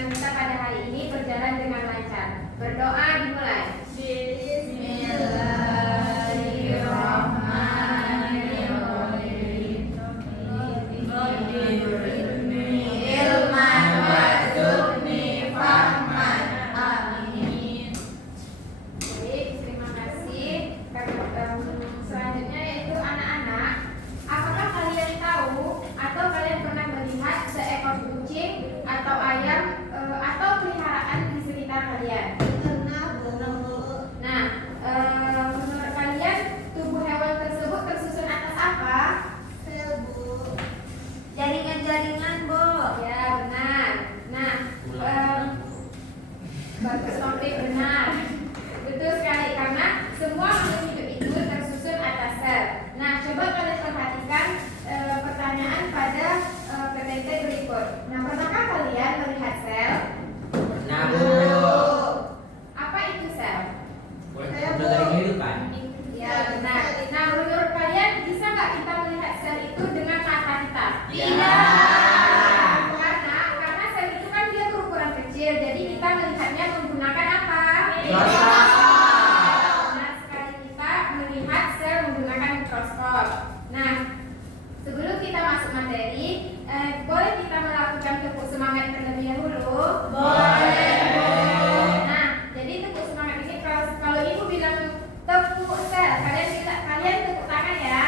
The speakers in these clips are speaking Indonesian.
pembelajaran kita pada hari ini berjalan dengan lancar. Berdoa dimulai. Selanjutnya yaitu anak-anak, apakah kalian tahu atau kalian pernah melihat seekor kucing atau ayam atau peliharaan di sekitar kalian? Nah, menurut kalian tubuh hewan tersebut tersusun atas apa? Jaringan-jaringan, Bu. Ya, benar. Nah, bagus topik, benar. Betul sekali, karena semua makhluk hidup itu tersusun atas sel. Nah, coba kalian perhatikan pertanyaan pada PPT berikut. Nah, pernahkah kalian melihat sel? Nah, Bu. Apa itu sel? Dari kehidupan. Ya, benar. Nah, menurut kalian bisa nggak kita melihat sel itu dengan mata kita? Karena sel itu kan dia berukuran kecil, jadi kita melihatnya menggunakan apa? Benar sekali, kita melihat sel menggunakan mikroskop. Nah, sebelum kita masuk materi, boleh kita melakukan tepuk semangat terlebih dahulu? Boleh. Nah, jadi tepuk semangat ini kalau ibu bilang tepuk sel, kalian tepuk tangan ya.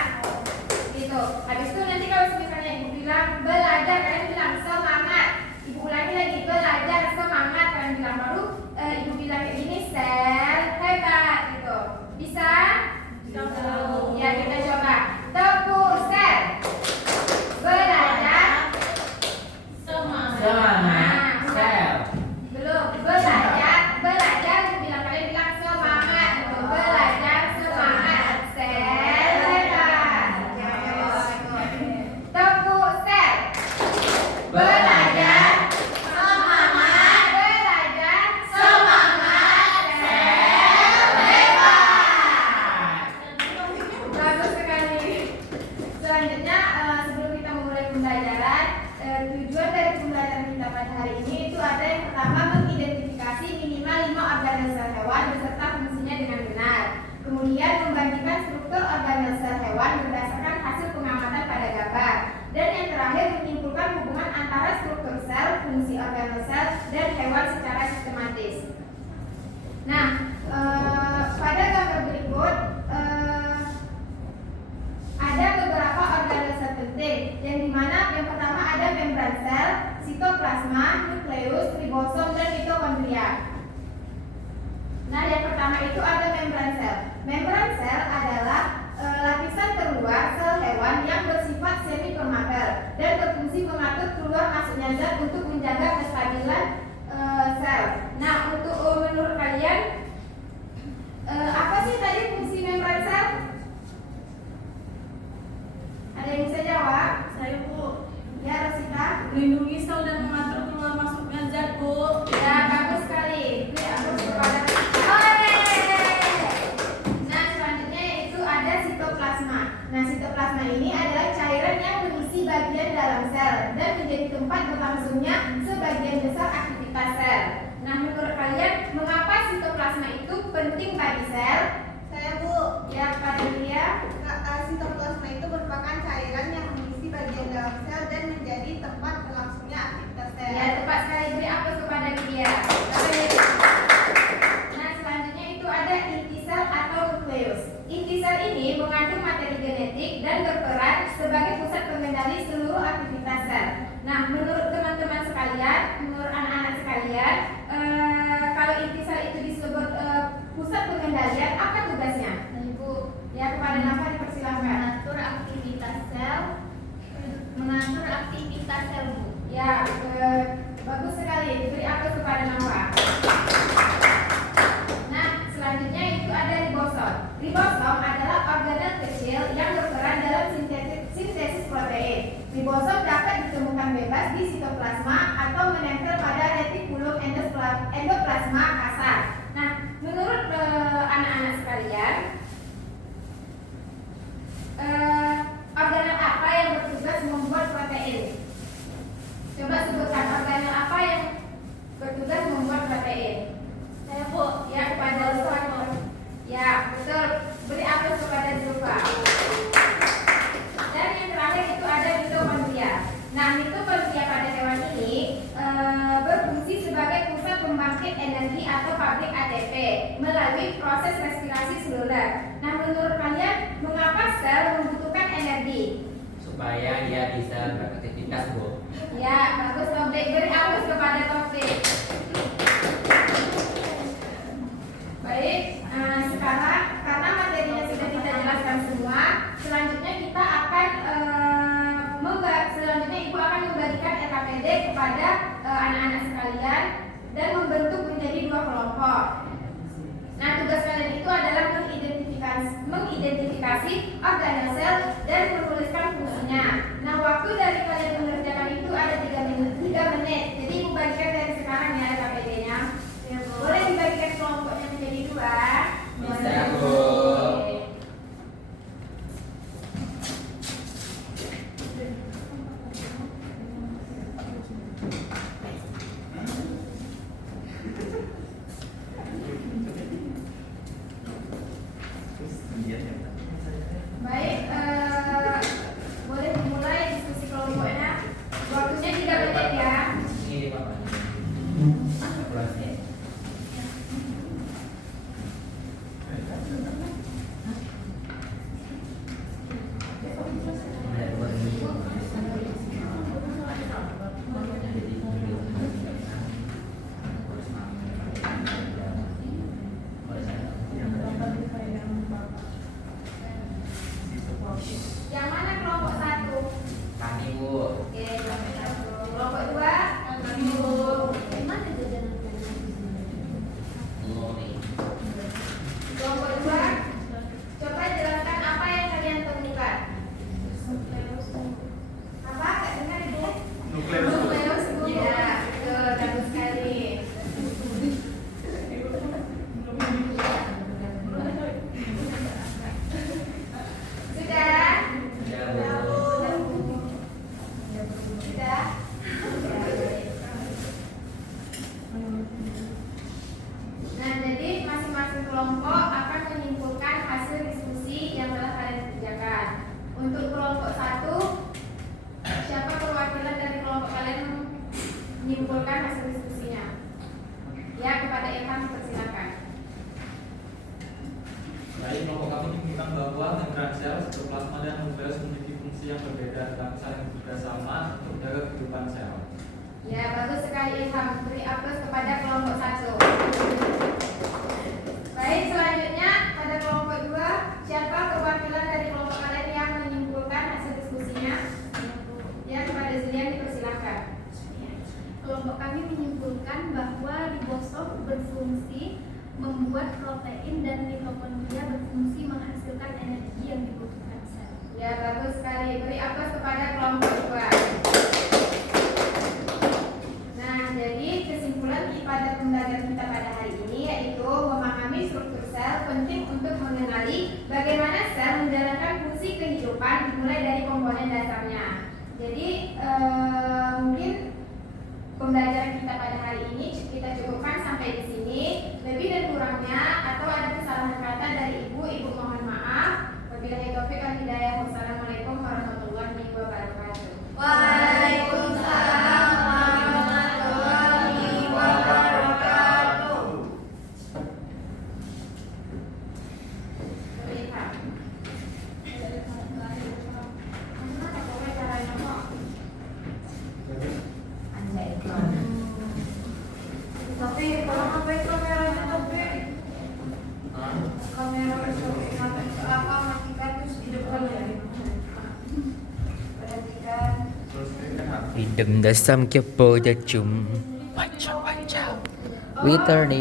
Gitu. Habis itu nanti kalau misalnya ibu bilang belajar, kalian bilang semangat. Ibu ulangi lagi, belajar semangat, kalian bilang, baru ibu bilang kayak gini, sel hebat gitu. Bisa? Ya, kita coba. Tepuk sel. Belajar. Semangat sel. Belum. Belajar ibu bilang, kalian bilang semangat gitu. Belajar semangat, sel hebat. Tepuk sel. Belajar semangat. Belajar semangat, sel hebat. Bagus sekali. Selanjutnya, sebelum kita memulai pembelajaran, tujuan dari pembelajaran kita pada hari ini itu ada yang pertama, mengidentifikasi minimal 5 organel sel hewan beserta fungsinya dengan benar. Kemudian membandingkan struktur organel sel hewan berdasarkan hasil pengamatan pada gambar. Dan yang terakhir, menyimpulkan hubungan antara struktur sel, fungsi organel sel, dan hewan secara sistematis. Nah, pada gambar berikut ada beberapa organel sel penting, yang dimana yang pertama ada membran sel, sitoplasma, nukleus, ribosom, dan mitokondria. Nah, yang pertama itu ada membran sel. Membran sel adalah lapisan terluar sel hewan yang bersifat semi permakel dan berfungsi mengatur keluar masuknya zat untuk menjaga kestabilan sel. Nah, untuk menurut kalian apa sih tadi fungsi membran sel? Ada yang bisa jawab? Saya, Bu. Ya, Rosita. Melindungi sel dan mengatur keluar masuknya zat, Bu. Ya, bagus sekali. Beri aku kepada. Nah, selanjutnya yaitu ada sitoplasma. Nah, sitoplasma ini adalah cairan yang mengisi bagian dalam sel dan menjadi tempat berlangsungnya sebagian besar aktivitas sel. Nah, menurut kalian mengapa sitoplasma itu penting bagi sel? Saya, Bu. Ya, pada dia. Sitoplasma itu merupakan cairan yang mengisi bagian dalam sel dan menjadi tempat berlangsungnya aktivitas sel. Ya, tepat sekali. Beri aplaus kepada dia. Nah, selanjutnya itu ada inti sel atau nukleus. Inti sel ini mengandung materi genetik dan berperan sebagai pusat pengendali seluruh aktivitas sel. Nah, menurut teman-teman sekalian, menurut anak-anak sekalian, kalau inti sel itu disebut pusat pengendalian, apa tugasnya? Ibu, Ya, kepada Nafa dipersilahkan. mengatur aktivitas sel, Bu. Ya, bagus sekali. Beri aplaus kepada Nafa. Nah, selanjutnya itu ada ribosom. Ribosom adalah organel kecil yang berperan dalam sintesis protein. Ribosom dapat ditemukan bebas di sitoplasma atau menempel pada retikulum endoplasma kasar. Nah, menurut anak-anak sekalian, organel apa yang bertugas membuat protein? Coba sebutkan organel apa yang melalui proses respirasi seluler. Nah, menurut kalian mengapa sel membutuhkan energi? Supaya dia bisa beraktivitas, Bu. Ya, bagus Topik. Beri aplaus kepada Topik. Baik, sekarang karena materinya sudah kita jelaskan semua, selanjutnya kita akan selanjutnya Ibu akan membagikan RKPD kepada anak-anak sekalian dan membentuk menjadi 2 kelompok. Nah, tugas kalian itu adalah mengidentifikasi organel sel dan menuliskan fungsinya. Nah, waktu dari kalian mengerjakan itu ada 3 menit. Jadi Ibu bagikan dari sekarang ya RKPD-nya. Boleh dibagikan kelompoknya menjadi 2. Bisa, Bu. Oke. Baik, boleh dimulai diskusi kelompoknya. Waktunya 3 menit ya. Ini Bapak. Kalkulasi. Ada 2 minggu. Yang mana kelompok 1? Kami, Bu. Oke, kelompok 1. Kelompok 2? Ibu. Bu nih. Kelompok 2? Coba jelaskan apa yang kalian temukan. Apa? Gak dengar Ibu? Nukleus. Ya, betul. Bagus sekali. Sudah? Ya, Bu. Sudah? Nah, jadi masing-masing kelompok akan menyimpulkan hasil diskusi yang telah kalian kerjakan. Untuk kelompok 1, siapa perwakilan dari kelompok kalian menyimpulkan hasil diskusinya? Ya, kepada Ilham persilakan. Baik, kelompok kami menemukan bahwa membran sel, sitoplasma dan nukleus memiliki fungsi yang berbeda tetapi saling bekerjasama untuk menjaga kehidupan sel. Ya, bagus sekali Ilham. Beri aplaus kepada kelompok 1. Baik, selanjutnya pada kelompok 2, siapa perwakilan dari kelompok kalian yang menyimpulkan hasil diskusinya? Ya, kepada Zulian dipersilakan. Kelompok kami menyimpulkan bahwa ribosom berfungsi membuat protein dan mitokondria berfungsi menghasilkan energi yang dibutuhkan sel. Ya, bagus sekali. Beri aplaus kepada kelompok 2. Nah, jadi kesimpulan pada pembelajaran kita pada hari ini yaitu memahami struktur sel penting untuk mengenali bagaimana sel menjalankan fungsi kehidupan dimulai dari komponen dasarnya. Jadi mungkin pembelajaran kita pada hari ini kita cukupkan sampai di sini. Lebih dan kurangnya atau ada kesalahan kata dari Ibu mohon maaf. Wabillahi taufiq wal hidayah. Wassalamualaikum warahmatullahi wabarakatuh. Waalaikumsalam warahmatullahi wabarakatuh. Lihat. Mana kowe caranya kok? Anjay. Tapi kalau ngapain kameranya tapi kamera apa matikan terus di depan ya. Perhatikan. Idem dasam kepo dacum. Waca. We turning.